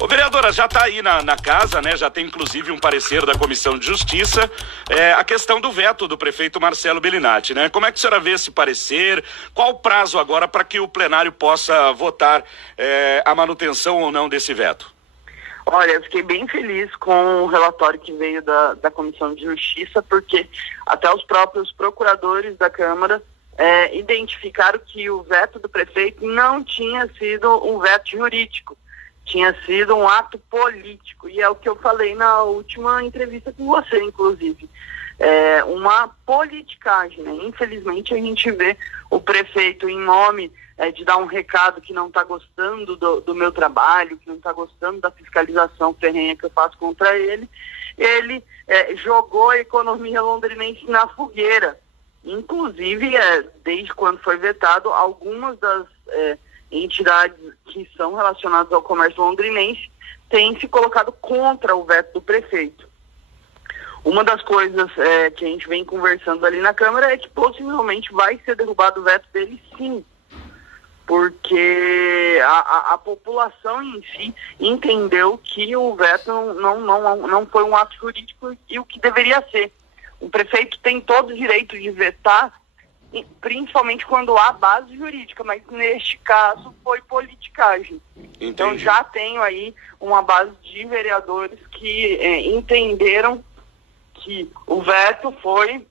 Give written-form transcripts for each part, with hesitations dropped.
Ô, vereadora, já está aí na casa, né? Já tem inclusive um parecer da Comissão de Justiça, a questão do veto do prefeito Marcelo Bellinati, né? Como é que a senhora vê esse parecer? Qual o prazo agora para que o plenário possa votar a manutenção ou não desse veto? Olha, eu fiquei bem feliz com o relatório que veio da Comissão de Justiça, porque até os próprios procuradores da Câmara identificaram que o veto do prefeito não tinha sido um veto jurídico, tinha sido um ato político, e é o que eu falei na última entrevista com você, inclusive. Uma politicagem, né? Infelizmente a gente vê o prefeito, em nome de dar um recado que não está gostando do meu trabalho, que não está gostando da fiscalização ferrenha que eu faço contra ele, jogou a economia londrinense na fogueira. Inclusive, desde quando foi vetado, algumas das entidades que são relacionadas ao comércio londrinense têm se colocado contra o veto do prefeito. Uma das coisas que a gente vem conversando ali na Câmara é que possivelmente vai ser derrubado o veto dele, sim, porque a população em si entendeu que o veto não foi um ato jurídico e o que deveria ser. O prefeito tem todo o direito de vetar, principalmente quando há base jurídica, mas neste caso foi politicagem. Entendi. Então já tenho aí uma base de vereadores que entenderam que o veto foi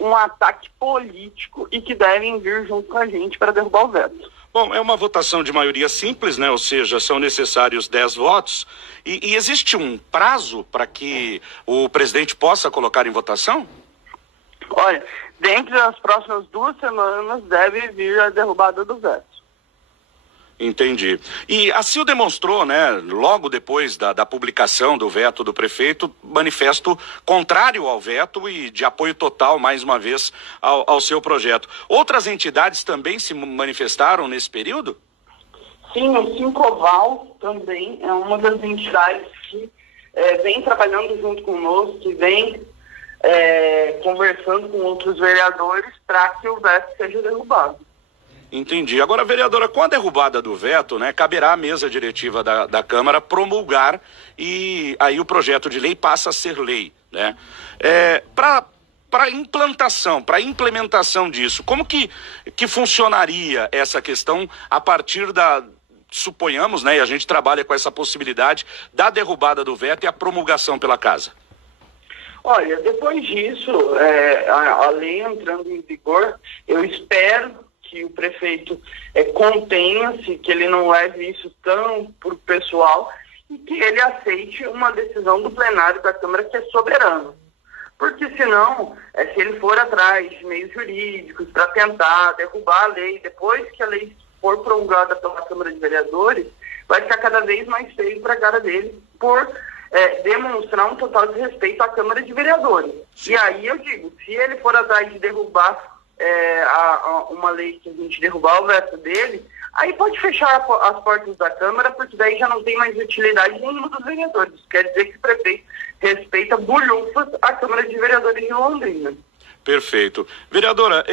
um ataque político e que devem vir junto com a gente para derrubar o veto. Bom, é uma votação de maioria simples, né? Ou seja, são necessários 10 votos. E existe um prazo para que o presidente possa colocar em votação? Olha, dentro das próximas 2 semanas deve vir a derrubada do veto. Entendi. E assim o demonstrou, né, logo depois da publicação do veto do prefeito, manifesto contrário ao veto e de apoio total, mais uma vez, ao seu projeto. Outras entidades também se manifestaram nesse período? Sim, o Sincoval também é uma das entidades que vem trabalhando junto conosco, que vem conversando com outros vereadores para que o veto seja derrubado. Entendi. Agora, vereadora, com a derrubada do veto, né, caberá à mesa diretiva da Câmara promulgar e aí o projeto de lei passa a ser lei, né? Para implantação, para implementação disso, como que funcionaria essa questão a partir suponhamos, né, e a gente trabalha com essa possibilidade da derrubada do veto e a promulgação pela casa? Olha, depois disso, a lei entrando em vigor, eu espero que o prefeito contenha-se, que ele não leve isso tão para o pessoal e que ele aceite uma decisão do plenário da Câmara que é soberano. Porque senão, se ele for atrás de meios jurídicos para tentar derrubar a lei, depois que a lei for promulgada pela Câmara de Vereadores, vai ficar cada vez mais feio para a cara dele por demonstrar um total desrespeito à Câmara de Vereadores. Sim. E aí eu digo, se ele for atrás de derrubar uma lei que a gente derrubar o veto dele, aí pode fechar as portas da Câmara, porque daí já não tem mais utilidade nenhuma dos vereadores. Quer dizer que o prefeito respeita bulhufas a Câmara de Vereadores de Londrina. Perfeito. Vereadora,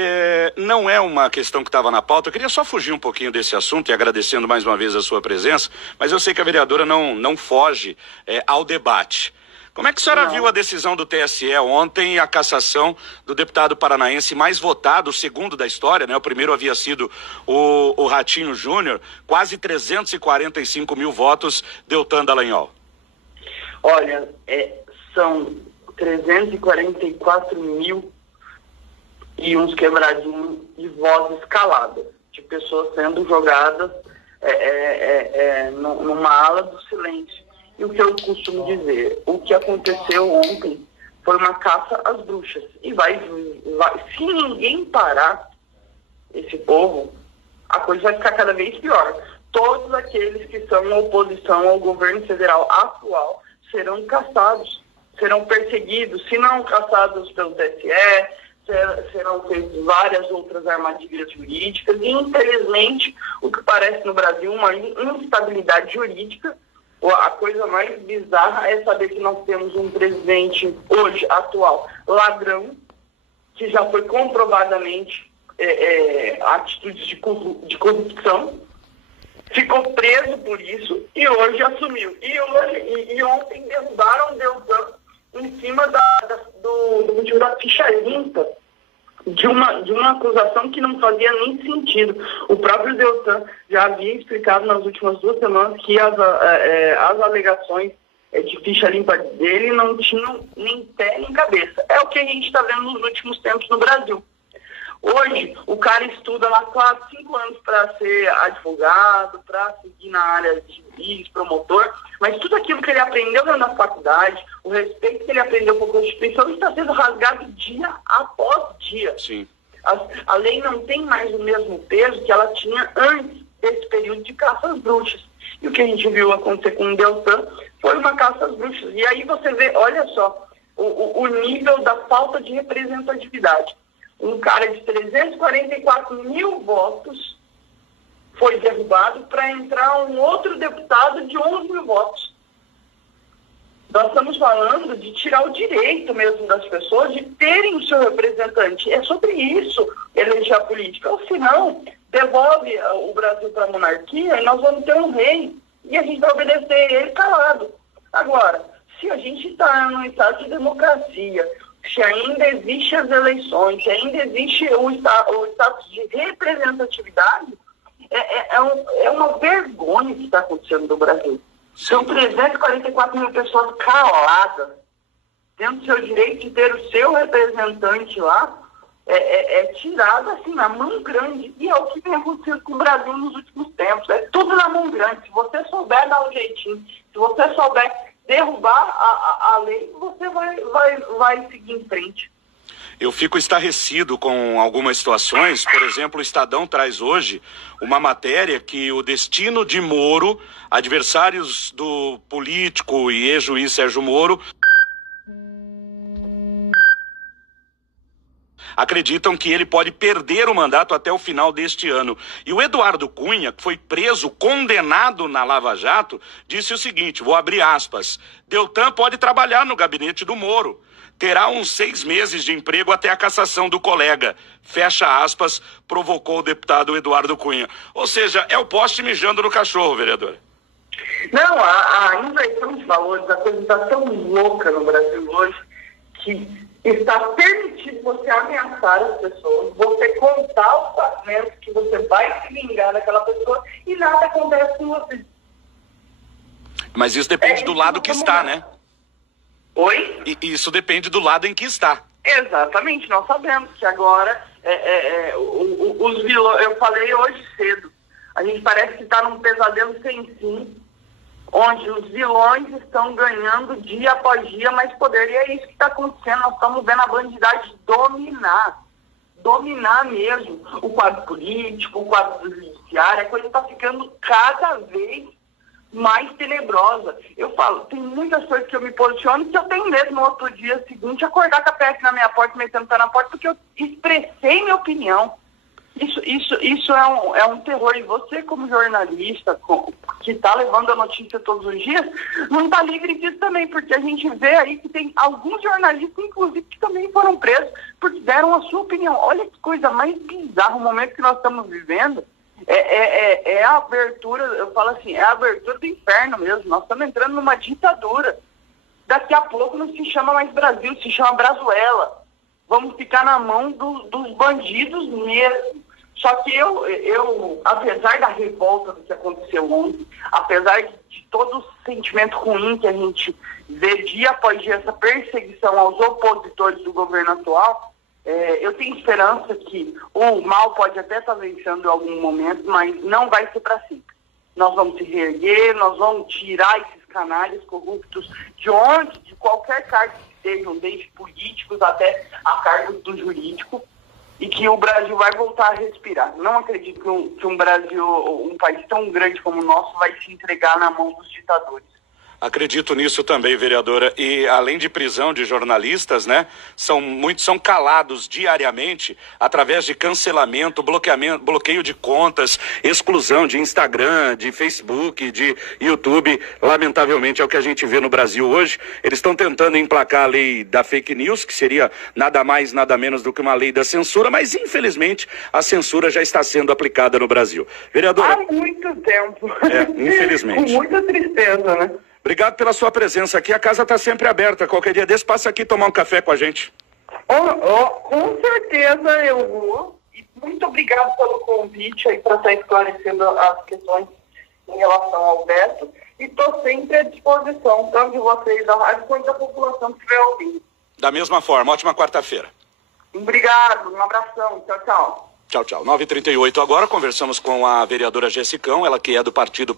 não é uma questão que estava na pauta, eu queria só fugir um pouquinho desse assunto e agradecendo mais uma vez a sua presença, mas eu sei que a vereadora não foge ao debate. Como é que a senhora viu a decisão do TSE ontem, a cassação do deputado paranaense mais votado, o segundo da história, né? O primeiro havia sido o Ratinho Júnior, quase 345 mil votos, Deltan Dallagnol. Olha, são 344 mil e uns quebradinhos de vozes caladas, de pessoas sendo jogadas numa ala do silêncio. E o que eu costumo dizer, o que aconteceu ontem foi uma caça às bruxas. E vai, se ninguém parar esse povo, a coisa vai ficar cada vez pior. Todos aqueles que são em oposição ao governo federal atual serão caçados, serão perseguidos, se não caçados pelo TSE, serão feitas várias outras armadilhas jurídicas. E, infelizmente, o que parece no Brasil uma instabilidade jurídica. A coisa mais bizarra é saber que nós temos um presidente hoje, atual, ladrão, que já foi comprovadamente atitudes de corrupção, ficou preso por isso e hoje assumiu. E ontem derrubaram o Deltan em cima do motivo da ficha limpa, de uma acusação que não fazia nem sentido. O próprio Deltan já havia explicado nas últimas 2 semanas que as alegações de ficha limpa dele não tinham nem pé nem cabeça. É o que a gente está vendo nos últimos tempos no Brasil. Hoje, o cara estuda lá 4, 5 anos para ser advogado, para seguir na área de juiz, promotor, mas tudo aquilo que ele aprendeu na faculdade, o respeito que ele aprendeu com a Constituição, está sendo rasgado dia após dia. Sim. A lei não tem mais o mesmo peso que ela tinha antes desse período de caça às bruxas. E o que a gente viu acontecer com o Deltan foi uma caça às bruxas. E aí você vê, olha só, o nível da falta de representatividade. Um cara de 344 mil votos foi derrubado para entrar um outro deputado de 11 mil votos. Nós estamos falando de tirar o direito mesmo das pessoas de terem o seu representante. É sobre isso eleger a política. Ou se não, devolve o Brasil para a monarquia e nós vamos ter um rei. E a gente vai obedecer ele calado. Agora, se a gente está num estado de democracia, se ainda existem as eleições, se ainda existe o status de representatividade, é uma vergonha que está acontecendo no Brasil. São 344 mil pessoas caladas, tendo seu direito de ter o seu representante lá, tirado assim, na mão grande. E é o que vem acontecendo com o Brasil nos últimos tempos. É tudo na mão grande. Se você souber dar um jeitinho, se você souber derrubar a lei, você vai seguir em frente. Eu fico estarrecido com algumas situações. Por exemplo, o Estadão traz hoje uma matéria que o destino de Moro, adversários do político e ex-juiz Sérgio Moro, acreditam que ele pode perder o mandato até o final deste ano. E o Eduardo Cunha, que foi preso, condenado na Lava Jato, disse o seguinte, vou abrir aspas, Deltan pode trabalhar no gabinete do Moro. Terá uns 6 meses de emprego até a cassação do colega. Fecha aspas, provocou o deputado Eduardo Cunha. Ou seja, é o poste mijando no cachorro, vereadora. Não, a inversão de valores, a coisa está tão louca no Brasil hoje que está permitido você ameaçar as pessoas, você contar os fragmentos que você vai se vingar daquela pessoa e nada acontece com você. Mas isso depende do lado que está, né? Oi? E isso depende do lado em que está. Exatamente, nós sabemos que agora os vilões, eu falei hoje cedo, a gente parece que está num pesadelo sem fim, onde os vilões estão ganhando dia após dia mais poder. E é isso que está acontecendo. Nós estamos vendo a bandidagem dominar mesmo o quadro político, o quadro judiciário. A coisa está ficando cada vez mais tenebrosa. Eu falo, tem muitas coisas que eu me posiciono que eu tenho mesmo no outro dia seguinte acordar com a PF na minha porta, metendo o pé na porta, porque eu expressei minha opinião. Isso é um terror. E você, como jornalista, que está levando a notícia todos os dias, não está livre disso também, porque a gente vê aí que tem alguns jornalistas, inclusive, que também foram presos porque deram a sua opinião. Olha que coisa mais bizarra. O momento que nós estamos vivendo é a abertura, eu falo assim, é a abertura do inferno mesmo. Nós estamos entrando numa ditadura. Daqui a pouco não se chama mais Brasil, se chama Brazuela. Vamos ficar na mão dos bandidos mesmo. Só que eu, apesar da revolta do que aconteceu ontem, apesar de todo o sentimento ruim que a gente vê dia após dia, essa perseguição aos opositores do governo atual, eu tenho esperança que o mal pode até estar vencendo em algum momento, mas não vai ser para sempre. Nós vamos se reerguer, nós vamos tirar esses canalhas corruptos de qualquer cargo que sejam, desde políticos até a cargos do jurídico, e que o Brasil vai voltar a respirar. Não acredito que um Brasil, um país tão grande como o nosso, vai se entregar na mão dos ditadores. Acredito nisso também, vereadora. E além de prisão de jornalistas, né, muitos são calados diariamente através de cancelamento, bloqueio de contas, exclusão de Instagram, de Facebook, de YouTube. Lamentavelmente é o que a gente vê no Brasil hoje. Eles estão tentando emplacar a lei da fake news, que seria nada mais, nada menos do que uma lei da censura, mas infelizmente a censura já está sendo aplicada no Brasil. Vereadora... Há muito tempo. Infelizmente. Com muita tristeza, né? Obrigado pela sua presença aqui. A casa está sempre aberta. Qualquer dia desse, passa aqui tomar um café com a gente. Com certeza eu vou. E muito obrigado pelo convite aí para estar esclarecendo as questões em relação ao veto. E estou sempre à disposição, tanto de vocês da rádio quanto da população que estiver ouvindo. Da mesma forma. Ótima quarta-feira. Obrigado. Um abração. Tchau, tchau. Tchau, tchau. 9h38 agora. Conversamos com a vereadora Jessicão, ela que é do partido...